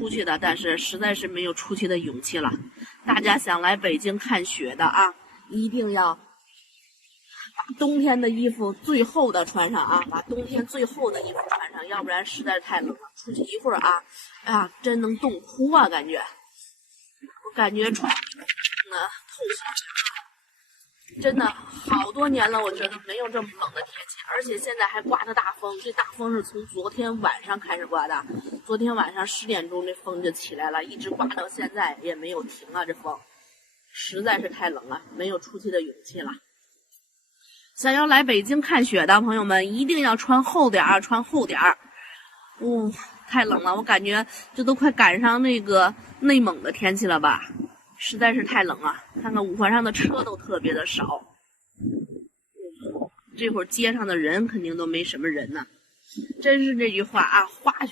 出去的，但是实在是没有出去的勇气了。大家想来北京看雪的啊，一定要把冬天的衣服最厚的穿上啊，把冬天最厚的衣服穿上，要不然实在是太冷了。出去一会儿啊，哎呀，真能冻哭啊！我感觉穿透心凉，真的好多年了，我觉得没有这么冷的天气，而且现在还刮着大风，这大风是从昨天晚上开始刮的，昨天晚上10点钟这风就起来了，一直刮到现在也没有停啊，这风实在是太冷了，没有出去的勇气了。想要来北京看雪的朋友们，一定要穿厚点儿，穿厚点儿。太冷了，我感觉这都快赶上那个内蒙的天气了吧，实在是太冷了。看看五环上的车都特别的少，这会儿街上的人肯定都没什么人呢。真是这句话啊，滑雪